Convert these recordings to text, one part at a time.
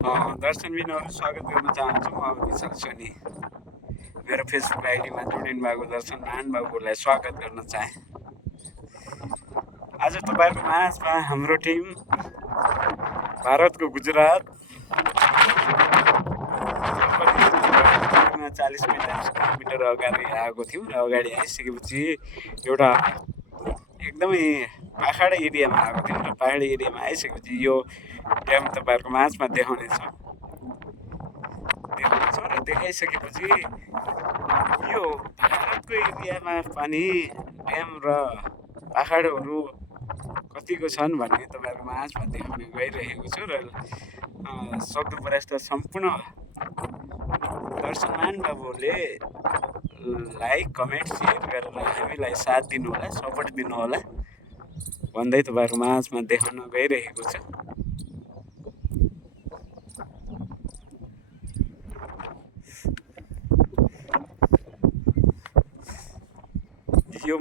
दर्शनबिनहरू स्वागत गर्न चाहन्छु। म अब विशाल सोनी मेरो फेसबुक आइडीमा जोडिनु भएको दर्शन महानुभावहरूलाई स्वागत गर्न चाहे। आज तपाईँहरूको माझमा हाम्रो टिम भारतको गुजरात 40-45 किलोमिटर अगाडि आएको थियौँ र अगाडि आइसकेपछि एउटा एकदमै पाहाडी एरियामा आएको थियौँ र पाहाडी एरियामा आइसकेपछि यो ड्याम तपाईँहरूको माझमा देखाउनेछ र देखाइसकेपछि यो भारतको एरियामा पनि ड्याम र पाहाडहरू कतिको छन् भन्ने तपाईँहरूको माझमा देखाउन गइरहेको छु र सक्दो प्रयास त सम्पूर्ण दर्शमान बाबुले लाइक कमेन्ट सेयर गरेर हामीलाई साथ दिनु होला, सपोर्ट दिनु होला भन्दै तपाईँहरूको माझमा देखाउन गइरहेको छ। यो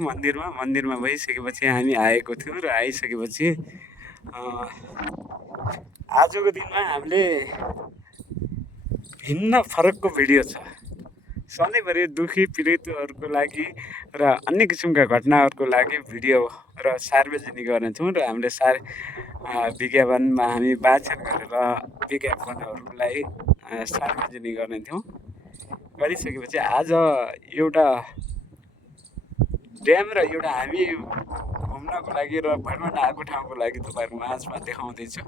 मन्दिरमा भइसकेपछि हामी आएको थियौँ र आइसकेपछि आजको दिनमा हामीले भिन्न फरकको भिडियो छ। सधैँभरि दुखी पीडितहरूको लागि र अन्य किसिमका घटनाहरूको लागि भिडियो र सार्वजनिक गर्नेछौँ र हामीले विज्ञापनमा हामी वाचन गरेर विज्ञापनहरूलाई सार्वजनिक गर्नेथ्यौँ। गरिसकेपछि आज एउटा ड्याम र एउटा हामी घुम्नको लागि र भ्रमण आएको ठाउँको लागि तपाईँहरूको माझमा देखाउँदैछु।